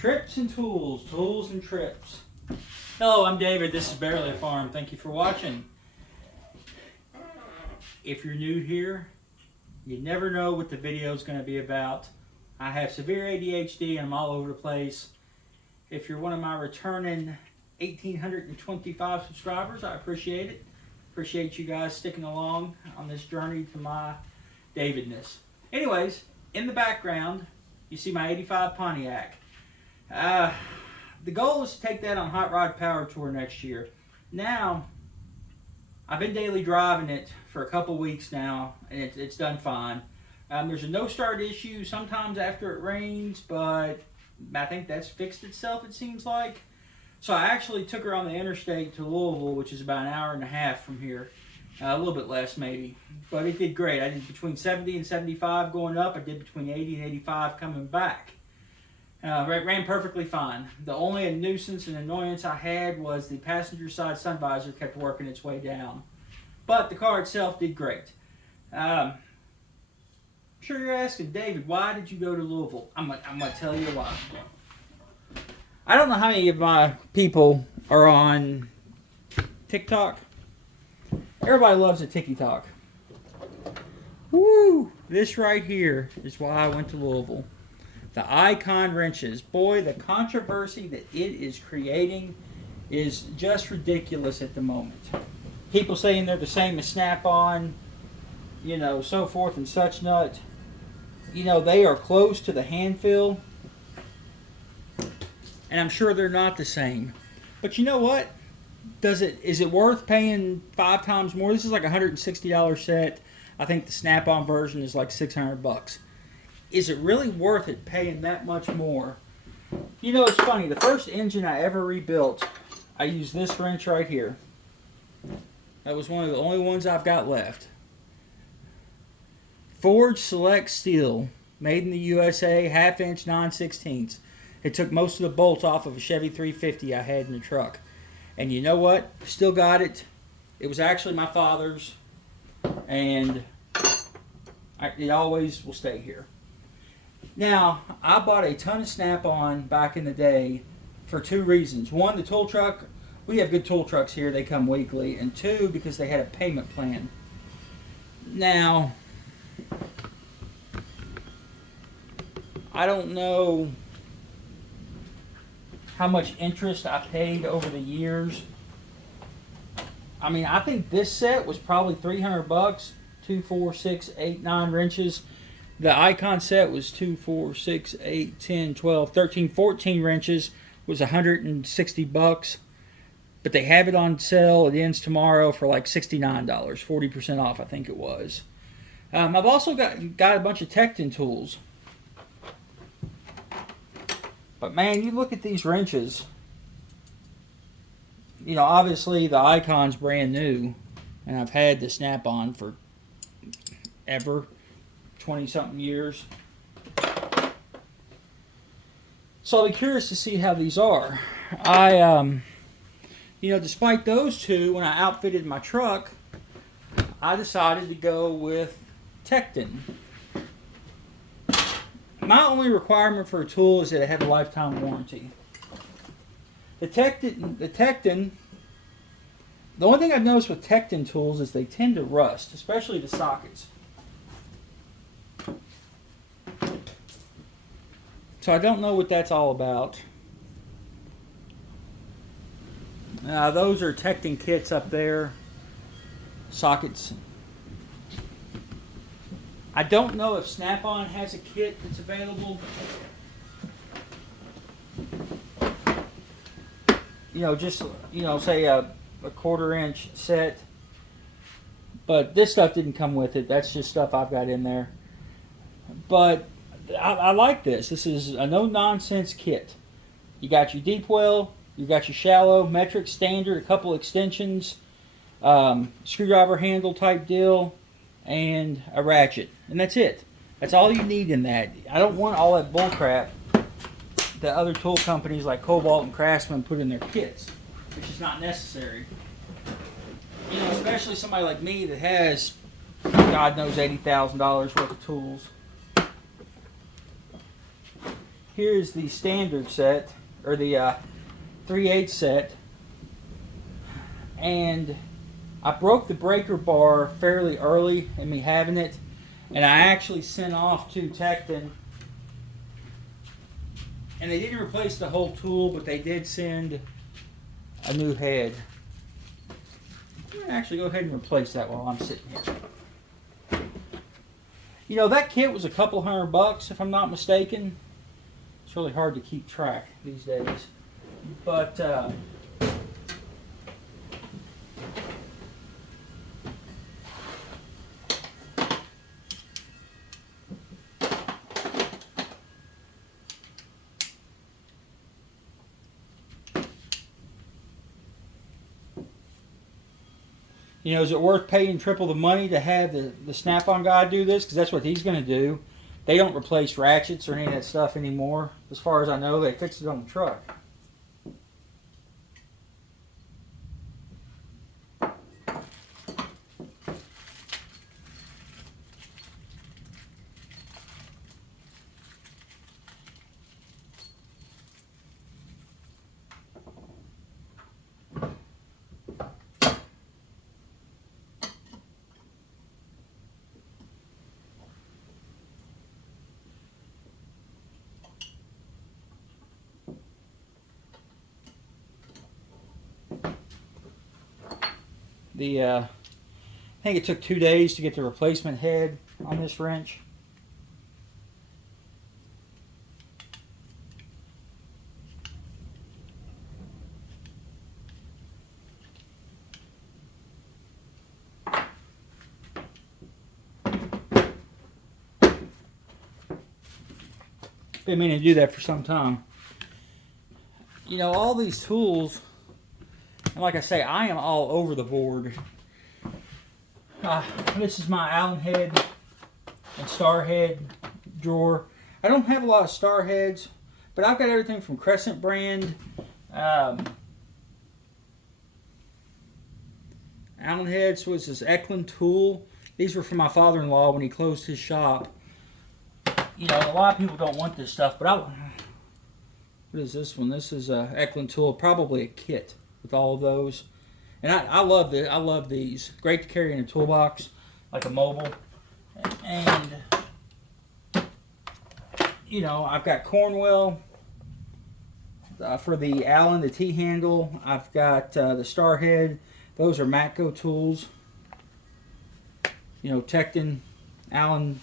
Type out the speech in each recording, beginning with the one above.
Trips and tools, tools and trips. Hello, I'm David. This is Barely a Farm. Thank you for watching. If you're new here, you never know what the video is going to be about. I have severe ADHD and I'm all over the place. If you're one of my returning 1,825 subscribers, I appreciate it. Appreciate you guys sticking along on this journey to my Davidness. Anyways, in the background, you see my '85 Pontiac. The goal is to take that on Hot Rod Power Tour next year. Now, I've been daily driving it for a couple weeks now, and it's done fine. There's a no-start issue sometimes after it rains, but I think that's fixed itself, it seems like. So I actually took her on the interstate to Louisville, which is about an hour and a half from here. A little bit less, maybe. But it did great. I did between 70 and 75 going up. I did between 80 and 85 coming back. It ran perfectly fine. The only nuisance and annoyance I had was the passenger side sun visor kept working its way down. But the car itself did great. I'm sure you're asking, David, why did you go to Louisville? I'm going to tell you why. I don't know how many of my people are on TikTok. Everybody loves a TikTok. Woo! This right here is why I went to Louisville. The Icon wrenches. Boy, the controversy that it is creating is just ridiculous at the moment. People saying they're the same as Snap-on, you know, so forth and such nut. You know, they are close to the hand feel. And I'm sure they're not the same. But you know what? Is it worth paying 5 times more? This is like a $160 set. I think the Snap-on version is like $600. Is it really worth it paying that much more? You know, it's funny. The first engine I ever rebuilt, I used this wrench right here. That was one of the only ones I've got left. Ford Select Steel, made in the USA, 1/2 inch 9/16. It took most of the bolts off of a Chevy 350 I had in the truck. And you know what? Still got it. It was actually my father's. And it always will stay here. Now, I bought a ton of Snap-on back in the day for 2 reasons. 1, the tool truck. We have good tool trucks here. They come weekly. And 2, because they had a payment plan. Now, I don't know how much interest I paid over the years. I mean, I think this set was probably $300. 2, 4, 6, 8, 9 wrenches. The Icon set was 2, 4, 6, 8, 10, 12, 13, 14 wrenches. Was $160. But they have it on sale. It ends tomorrow for like $69, 40% off, I think it was. I've also got a bunch of Tekton tools. But man, you look at these wrenches. You know, obviously the Icon's brand new, and I've had the Snap-on for ever, 20-something years. So I'll be curious to see how these are. You know, despite those 2, when I outfitted my truck, I decided to go with Tekton. My only requirement for a tool is that it have a lifetime warranty. The Tekton, the only thing I've noticed with Tekton tools is they tend to rust, especially the sockets. So I don't know what that's all about. Those are Tekton kits up there. Sockets. I don't know if Snap-on has a kit that's available. You know, just, you know, say a 1/4 inch set. But this stuff didn't come with it. That's just stuff I've got in there. But I like this. This is a no-nonsense kit. You got your deep well, you got your shallow, metric, standard, a couple extensions, screwdriver handle type deal, and a ratchet. And that's it. That's all you need in that. I don't want all that bull crap that other tool companies like Cobalt and Craftsman put in their kits, which is not necessary. You know, especially somebody like me that has, God knows, $80,000 worth of tools. here's the standard set, or the 3/8 set, and I broke the breaker bar fairly early in me having it, and I actually sent off to Tekton, and they didn't replace the whole tool, but they did send a new head. I'm going to actually go ahead and replace that while I'm sitting here. You know, that kit was a couple $100 if I'm not mistaken. It's really hard to keep track these days. But you know, is it worth paying triple the money to have the Snap-on guy do this? Because that's what he's going to do. They don't replace ratchets or any of that stuff anymore. As far as I know, they fixed it on the truck. I think it took 2 days to get the replacement head on this wrench. Been meaning to do that for some time. You know, all these tools, and like I say, I am all over the board. This is my Allen head and star head drawer. I don't have a lot of star heads, but I've got everything from Crescent brand, Allen heads was this Eklund tool. These were from my father-in-law when he closed his shop. You know, a lot of people don't want this stuff, but what is this one? This is a Eklund tool, probably a kit with all of those. And I love it. I love these. Great to carry in a toolbox, like a mobile. And, you know, I've got Cornwell for the Allen, the T-handle. I've got the Star head. Those are Matco tools. You know, Tekton, Allen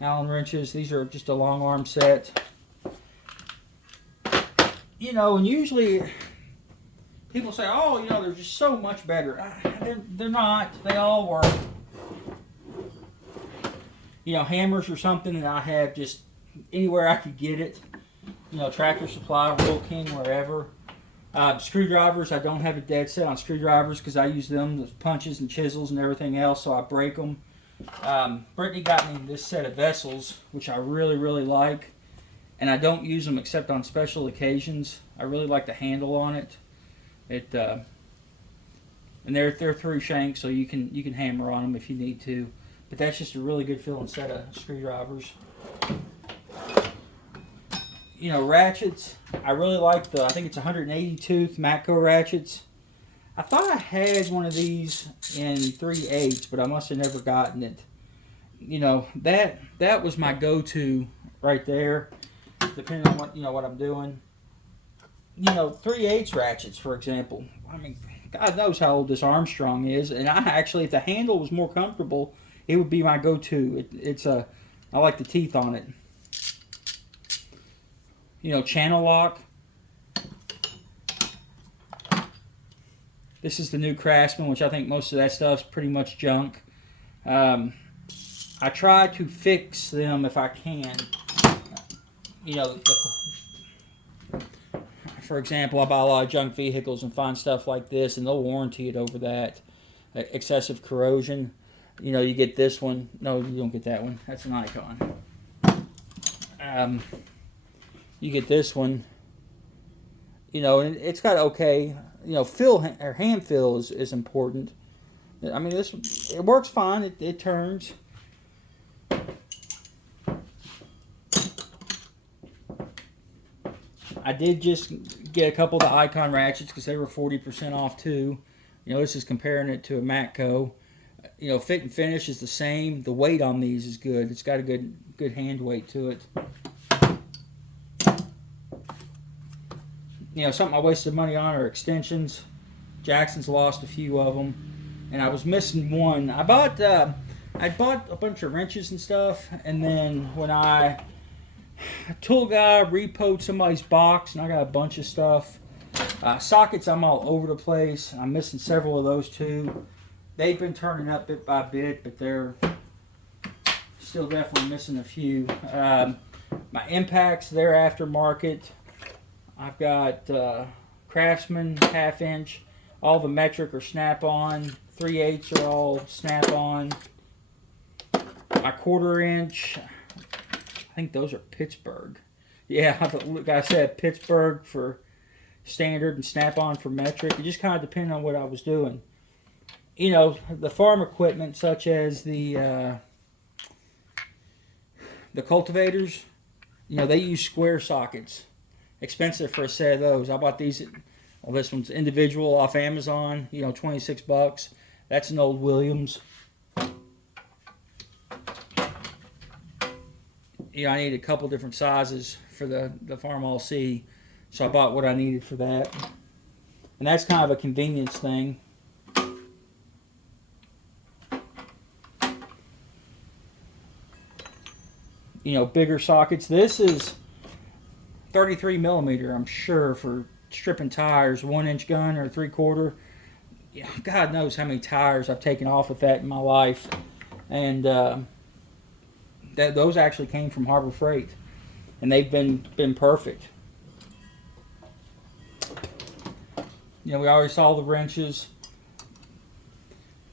wrenches. These are just a long arm set. You know, and usually people say, oh, you know, they're just so much better. They're not. They all work. You know, hammers or something that I have just anywhere I could get it. You know, Tractor Supply, Royal King, wherever. Screwdrivers, I don't have a dead set on screwdrivers because I use them with punches and chisels and everything else, so I break them. Brittany got me this set of vessels, which I really, really like. And I don't use them except on special occasions. I really like the handle on it. And they're through shank, so you can hammer on them if you need to. But that's just a really good feeling set of screwdrivers. You know, ratchets. I really like I think it's 180 tooth Matco ratchets. I thought I had one of these in 3/8, but I must have never gotten it. You know, that was my go-to right there, depending on what I'm doing. You know, 3/8 ratchets, for example. I mean, God knows how old this Armstrong is, and I actually, if the handle was more comfortable, it would be my go-to. I like the teeth on it. You know, channel lock. This is the new Craftsman, which I think most of that stuff's pretty much junk. I try to fix them if I can. You know, for example, I buy a lot of junk vehicles and find stuff like this, and they'll warranty it over that. Excessive corrosion. You know, you get this one. No, you don't get that one. That's an Icon. You get this one. You know, and it's got okay. You know, hand feel is important. I mean, it works fine. It turns. I did just get a couple of the Icon ratchets because they were 40% off too. You know, this is comparing it to a Matco. You know, fit and finish is the same. The weight on these is good. It's got a good hand weight to it. You know, something I wasted money on are extensions. Jackson's lost a few of them, and I was missing one. I bought a bunch of wrenches and stuff, and then when a tool guy repoed somebody's box, and I got a bunch of stuff. Sockets, I'm all over the place. I'm missing several of those too. They've been turning up bit by bit, but they're still definitely missing a few. My impacts, they're aftermarket. I've got Craftsman 1/2 inch. All the metric are snap-on. 3/8 are all snap-on. My 1/4 inch, I think those are Pittsburgh. Yeah, like I said, Pittsburgh for standard and snap-on for metric. It just kind of depended on what I was doing. You know, the farm equipment such as the cultivators, you know, they use square sockets. Expensive for a set of those. I bought these. Well, this one's individual off Amazon. You know, $26. That's an old Williams. You know, I need a couple different sizes for the Farm All C, so I bought what I needed for that. And that's kind of a convenience thing. You know, bigger sockets. This is 33 millimeter, I'm sure, for stripping tires. 1-inch gun or 3/4. Yeah, God knows how many tires I've taken off with that in my life. And those actually came from Harbor Freight, and they've been perfect. You know, we already saw the wrenches.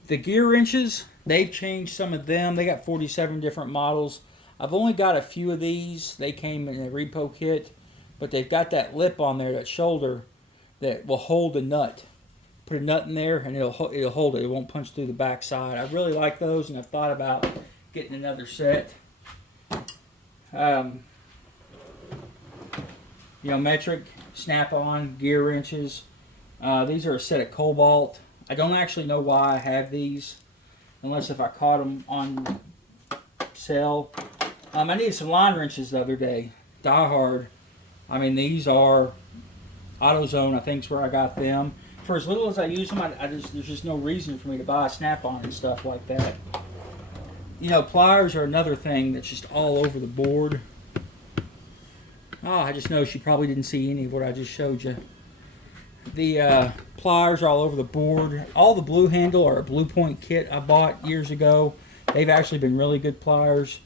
The gear wrenches, they've changed some of them. They got 47 different models. I've only got a few of these. They came in a repo kit, but they've got that lip on there, that shoulder, that will hold a nut. Put a nut in there, and it'll hold it. It won't punch through the back side. I really like those, and I've thought about getting another set. You know, metric, snap-on, gear wrenches. These are a set of Cobalt. I don't actually know why I have these, unless if I caught them on sale. I needed some line wrenches the other day. Die Hard. I mean, these are AutoZone, I think is where I got them. For as little as I use them, there's just no reason for me to buy a Snap-on and stuff like that. You know, pliers are another thing that's just all over the board. Oh, I just noticed you probably didn't see any of what I just showed you. The pliers are all over the board. All the Blue Handle are a Blue Point kit I bought years ago. They've actually been really good pliers.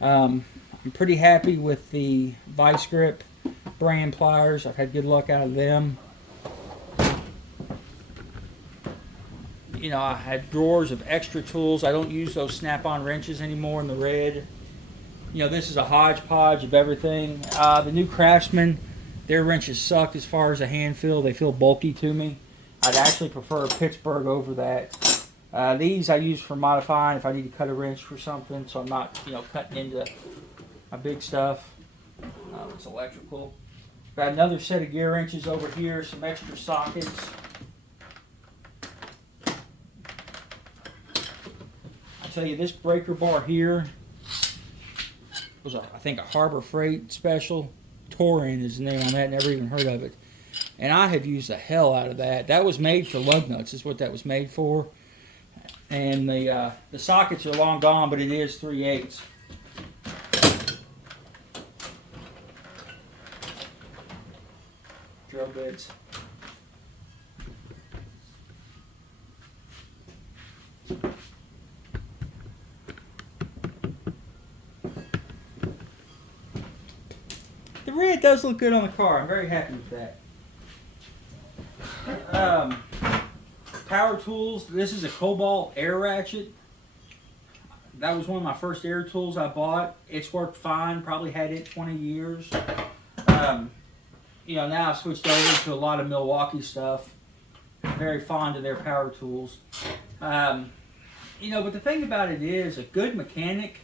I'm pretty happy with the Vice Grip brand pliers. I've had good luck out of them. You know, I had drawers of extra tools. I don't use those snap-on wrenches anymore in the red. You know, this is a hodgepodge of everything. The new Craftsman, their wrenches suck as far as a hand feel. They feel bulky to me. I'd actually prefer a Pittsburgh over that. These I use for modifying if I need to cut a wrench for something, so I'm not, you know, cutting into my big stuff. It's electrical. Got another set of gear wrenches over here, some extra sockets. I'll tell you, this breaker bar here was, I think, a Harbor Freight special. Torin is the name on that, never even heard of it. And I have used the hell out of that. That was made for lug nuts, is what that was made for. And the sockets are long gone, but it is 3/8. Drill bits. The red does look good on the car. I'm very happy with that. Power tools. This is a Cobalt air ratchet. That was one of my first air tools I bought. It's worked fine. Probably had it 20 years. You know, now I've switched over to a lot of Milwaukee stuff. Very fond of their power tools. You know, but the thing about it is, a good mechanic,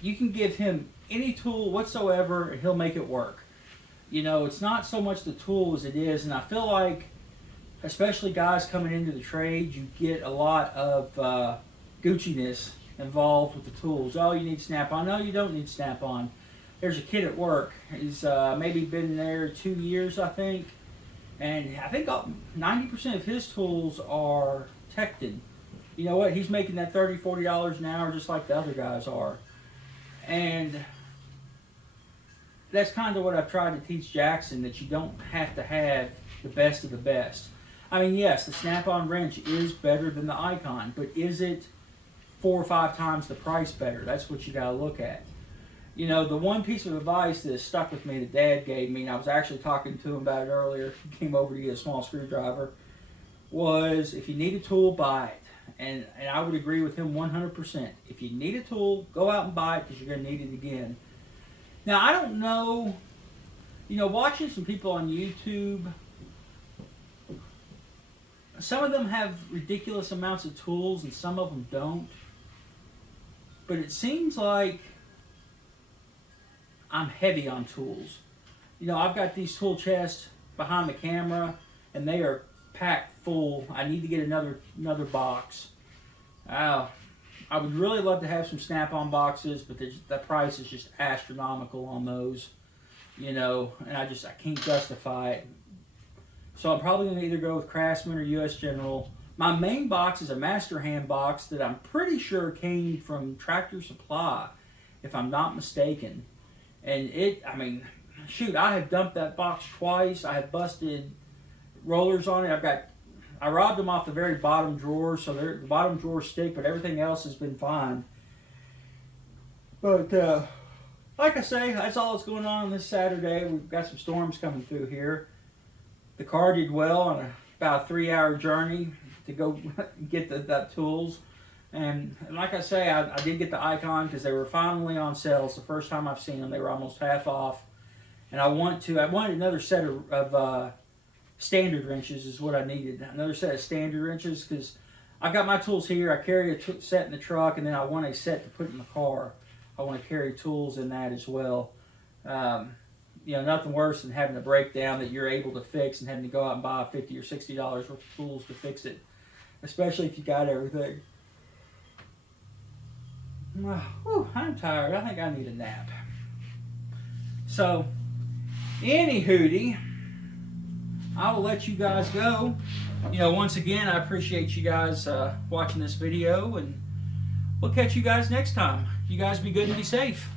you can give him any tool whatsoever and he'll make it work. You know, it's not so much the tool as it is, and I feel like, especially guys coming into the trade, you get a lot of Gucci-ness involved with the tools. Oh, you need snap-on. No, you don't need snap-on. There's a kid at work. He's maybe been there 2 years, I think. And I think 90% of his tools are Tekton. You know what? He's making that $30, $40 an hour just like the other guys are. And that's kind of what I've tried to teach Jackson, that you don't have to have the best of the best. I mean, yes, the snap-on wrench is better than the Icon, but is it 4 or 5 times the price better? That's what you got to look at. You know, the one piece of advice that stuck with me that Dad gave me, and I was actually talking to him about it earlier, he came over to get a small screwdriver, was if you need a tool, buy it. And I would agree with him 100%. If you need a tool, go out and buy it because you're going to need it again. Now, I don't know, you know, watching some people on YouTube, some of them have ridiculous amounts of tools and some of them don't. But it seems like I'm heavy on tools. You know, I've got these tool chests behind the camera and they are packed full. I need to get another box. I would really love to have some snap-on boxes, but the price is just astronomical on those. You know, and I can't justify it. So I'm probably going to either go with Craftsman or US General. My main box is a Master Hand box that I'm pretty sure came from Tractor Supply, if I'm not mistaken. And I mean, shoot, I have dumped that box twice. I have busted rollers on it. I robbed them off the very bottom drawer, so the bottom drawers stick, but everything else has been fine. But like I say, that's all that's going on this Saturday. We've got some storms coming through here. The car did well on about a 3-hour journey to go get the tools. And like I say, I did get the Icon because they were finally on sale. It's the first time I've seen them. They were almost half off. And I wanted another set of standard wrenches is what I needed. Another set of standard wrenches because I got my tools here. I carry a set in the truck, and then I want a set to put in the car. I want to carry tools in that as well. You know, nothing worse than having a breakdown that you're able to fix and having to go out and buy $50 or $60 worth of tools to fix it, especially if you got everything. Whew, I'm tired. I think I need a nap. So, anywho, I will let you guys go. You know, once again, I appreciate you guys watching this video, and we'll catch you guys next time. You guys be good and be safe.